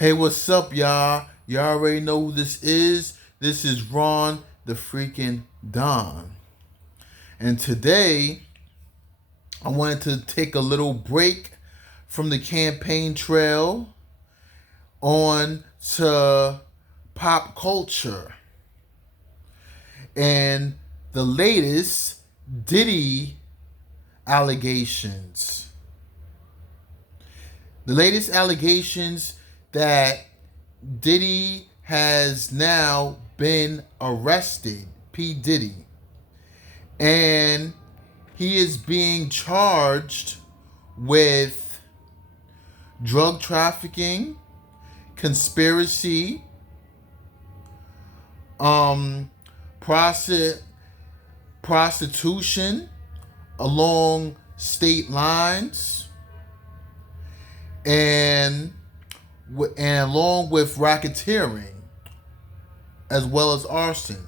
Hey, what's up, y'all? You already know who this is. This is Ron, the freaking Don. And today, I wanted to take a little break from the campaign trail on to pop culture and the latest Diddy allegations. The latest allegations that Diddy has now been arrested, P Diddy, and he is being charged with drug trafficking, conspiracy, um, prostitution along state lines, and along with racketeering as well as arson.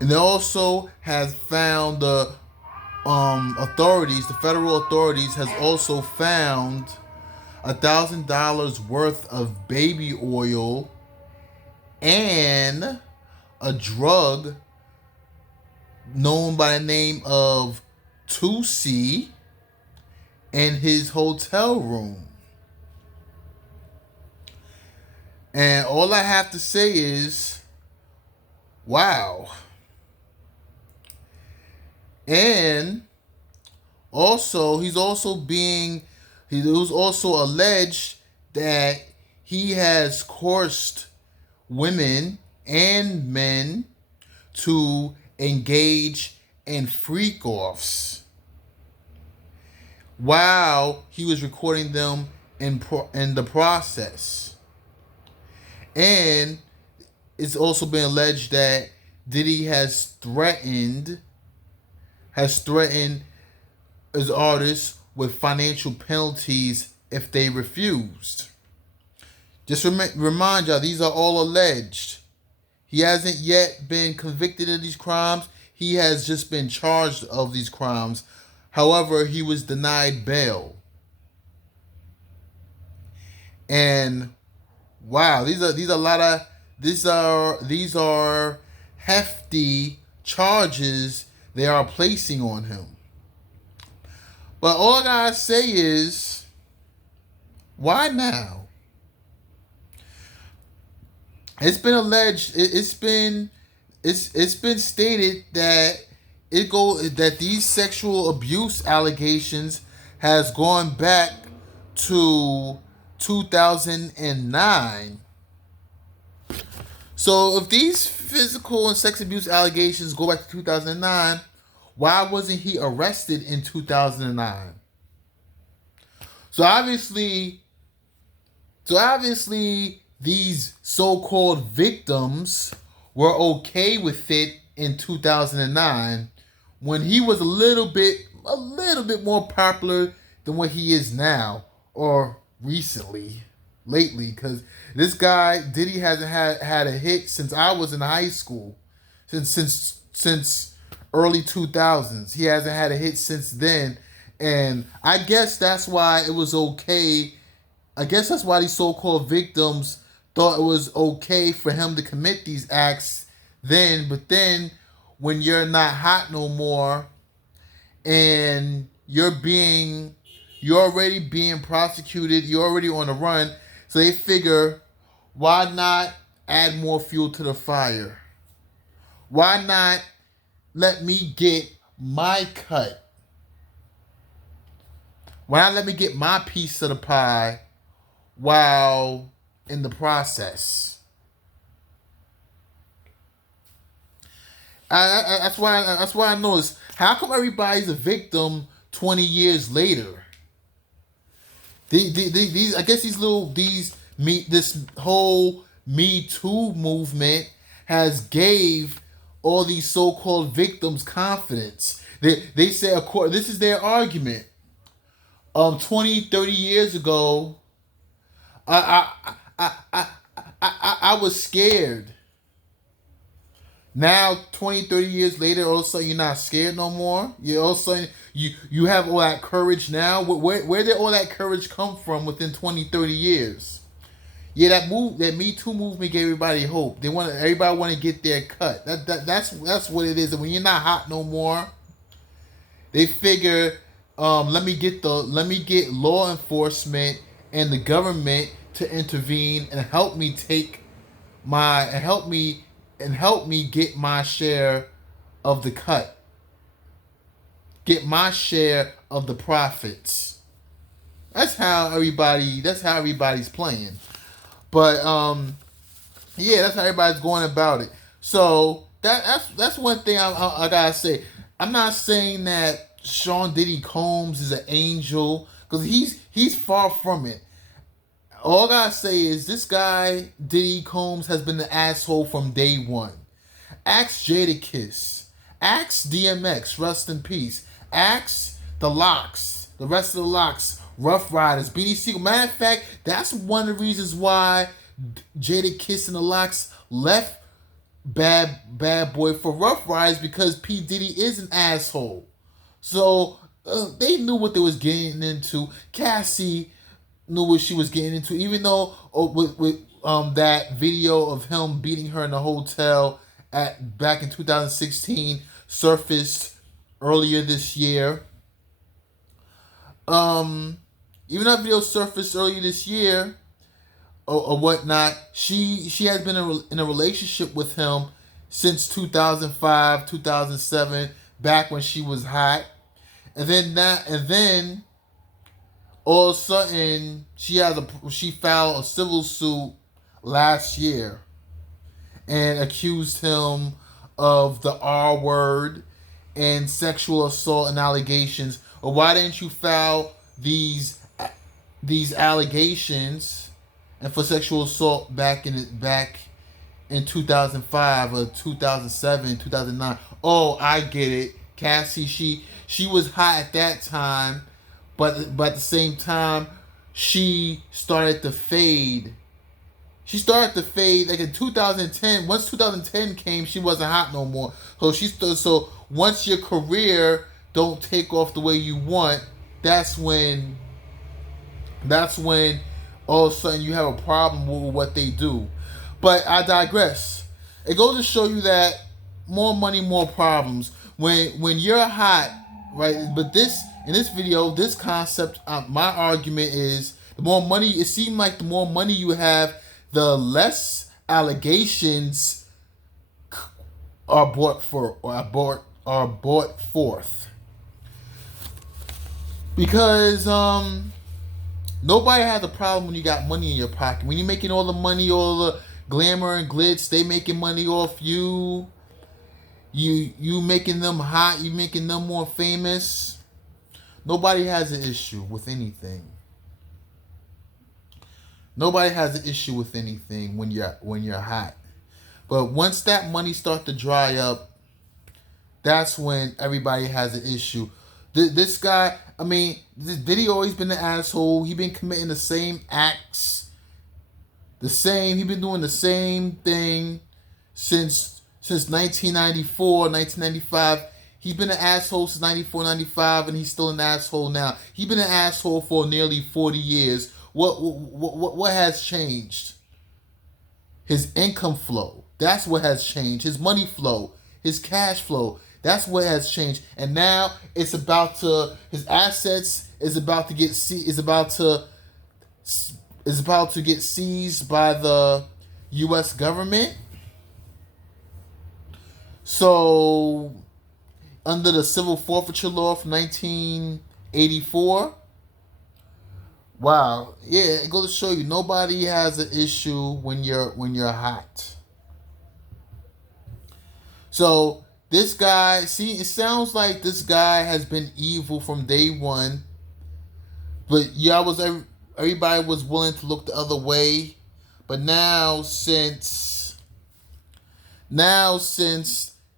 And they also has found the federal authorities has also found $1,000 worth of baby oil and a drug known by the name of Tuci in his hotel room. And all I have to say is, wow. And also, it was also alleged that he has coerced women and men to engage in freak offs while he was recording them in the process. And it's also been alleged that Diddy has threatened his artists with financial penalties if they refused. Just remind y'all, these are all alleged. He hasn't yet been convicted of these crimes. He has just been charged of these crimes. However, he was denied bail. And wow, these are hefty charges they are placing on him. But all I gotta say is, why now? It's been alleged. It's been stated that that these sexual abuse allegations has gone back to 2009. So if these physical and sex abuse allegations go back to 2009, why wasn't he arrested in 2009? So obviously these so-called victims were okay with it in 2009 when he was a little bit more popular than what he is now, or lately, because this guy Diddy hasn't had a hit since I was in high school, since early 2000s. He hasn't had a hit since then, and I guess that's why it was okay. I guess that's why these so-called victims thought it was okay for him to commit these acts then. But then, when you're not hot no more, and you're already being prosecuted, you're already on the run, so they figure, why not add more fuel to the fire? Why not let me get my cut? Why not let me get my piece of the pie while in the process? That's why I notice, how come everybody's a victim 20 years later? These I guess this whole Me Too movement has gave all these so-called victims confidence. They say, of course, this is their argument. 20, 30 years ago, I was scared. Now, 20, 30 years later, all of a sudden you're not scared no more. All of a sudden You have all that courage now. Where did all that courage come from within 20, 30 years? Yeah, that Me Too movement gave everybody hope. Everybody want to get their cut. That's what it is. And when you're not hot no more, they figure, let me get law enforcement and the government to intervene and help me get my share of the cut. Get my share of the profits. That's how everybody's playing. But yeah, that's how everybody's going about it. So that's one thing I gotta say. I'm not saying that Sean Diddy Combs is an angel, because he's far from it. All I gotta say is this guy Diddy Combs has been an asshole from day one. Ask Jadakiss. Ask DMX, rest in peace. Ask the Locks, the rest of the Locks, Rough Riders, BD Siegel. Matter of fact, that's one of the reasons why Jadakiss and the Locks left Bad Boy for Rough Riders, because P Diddy is an asshole. So they knew what they was getting into. Cassie knew what she was getting into, even though with that video of him beating her in the hotel back in 2016 surfaced earlier this year. Even that video surfaced earlier this year or whatnot. She has been in a relationship with him since 2005, 2007, back when she was hot. And then all of a sudden she filed a civil suit last year and accused him of the R word and sexual assault and allegations. Or why didn't you file these allegations and for sexual assault back in 2005 or 2007, 2009? Oh, I get it. Cassie, she was hot at that time, but at the same time, she started to fade. She started to fade like in 2010. Once 2010 came, she wasn't hot no more. So once your career don't take off the way you want, that's when all of a sudden you have a problem with what they do. But I digress. It goes to show you that more money, more problems. When you're hot, right? But in this video, this concept, my argument is the more money. It seems like the more money you have, the less allegations are brought forth. Because nobody has a problem when you got money in your pocket. When you're making all the money, all the glamour and glitz, they making money off you. You making them hot, you making them more famous. Nobody has an issue with anything. Nobody has an issue with anything when you're hot. But once that money starts to dry up, that's when everybody has an issue. This guy, this Diddy always been an asshole. He been committing the same acts. He been doing the same thing since 1994, 1995. He's been an asshole since 94, 95, and he's still an asshole now. He's been an asshole for nearly 40 years. What has changed? His income flow. That's what has changed. His money flow. His cash flow. That's what has changed. And now his assets is about to get seized by the U.S. government. So, under the civil forfeiture law from 1984, wow, yeah, it goes to show you nobody has an issue when you're hot. So this guy, it sounds like this guy has been evil from day one, but everybody was willing to look the other way. But now since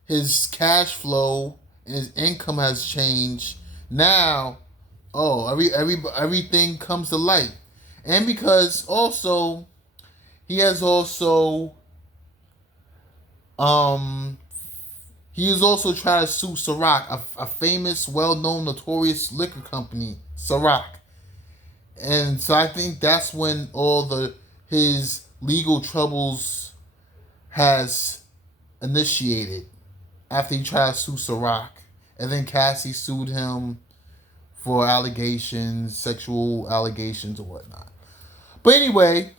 his cash flow and his income has changed, now, everything comes to light. And because also, he has also He is also trying to sue Ciroc, a famous, well-known, notorious liquor company, Ciroc. And so I think that's when his legal troubles has initiated, after he tried to sue Ciroc. And then Cassie sued him for allegations, sexual allegations or whatnot. But anyway,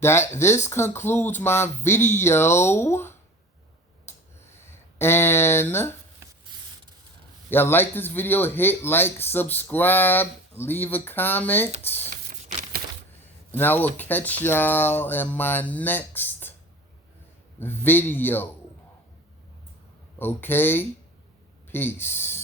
this concludes my video. And yeah, like this video, hit like, subscribe, leave a comment. And I will catch y'all in my next video. Okay? Peace.